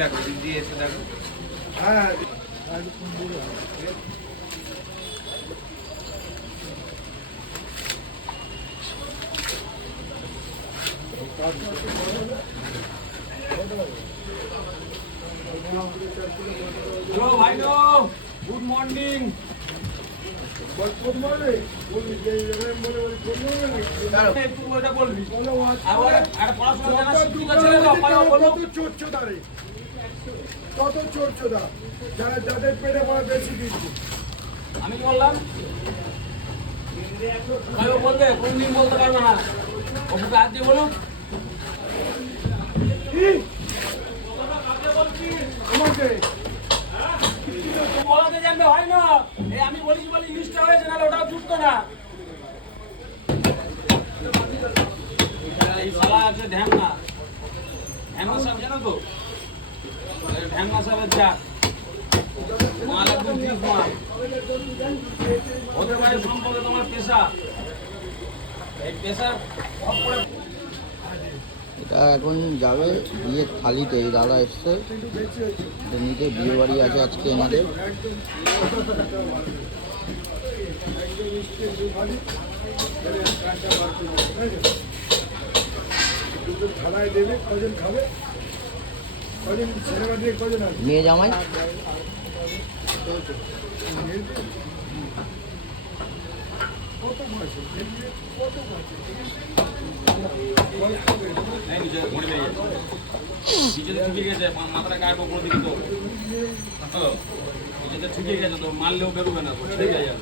দেখো দিক দিয়ে এসে দেখো। হ্যাঁ হ্যালো ভাইনো, গুড মর্নিং। একটু ওটা বলবি কত চোর চোদা যারা যাদের পেটে পড়া বেশি দিচ্ছে। আমি কি বললাম? বলবে কোনদিন বলতে পারবে না। ওকে হাত দিয়ে বলুন। বলাতে জানবে হয় না। আমি বলিস বলি ইংলিশটা হয়েছে, নাহলে ওটাও জুটতো না। এই শালা আছে ঢ্যামনা। ঢ্যামনা সাহেব জানো তো? ঢ্যামনা সাহেবের যা মাল একদম ঠিক মাল। ওদের বাড়ির সম্পর্কে তোমার পেশা, এই পেশার এটা এখন যাবে বিয়ের থালিতে। এই দাদা এসছে নিতে, বিয়ে বাড়ি আছে আজকে এনাদের। থালায় দেবে, কজন খাবে, কজন ছেলেরা দিয়ে কজন আছে মেয়ে জামাই মাথাটা গায়ে করে দিবি তো। ঠিকই গেছে তো, মারলেও বেরোবে না তো, ঠিক আছে।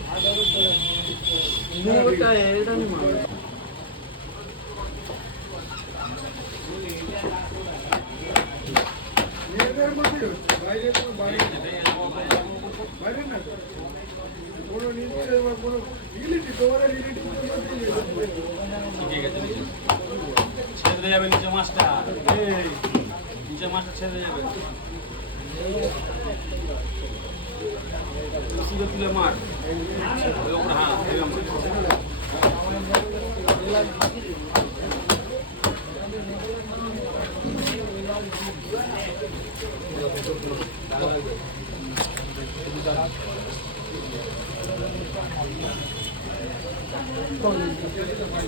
মেয়েদের মধ্যে বাইরে কোনো বাইরে না কোনো নিচে বা কোনো রিলেটিভ, তোমার রিলেটিভ ঠিকই গেছে। ছেড়ে যাবে নিচে মাছটা, নিচে মাছটা ছেড়ে যাবে। তুলে মার, হ্যাঁ।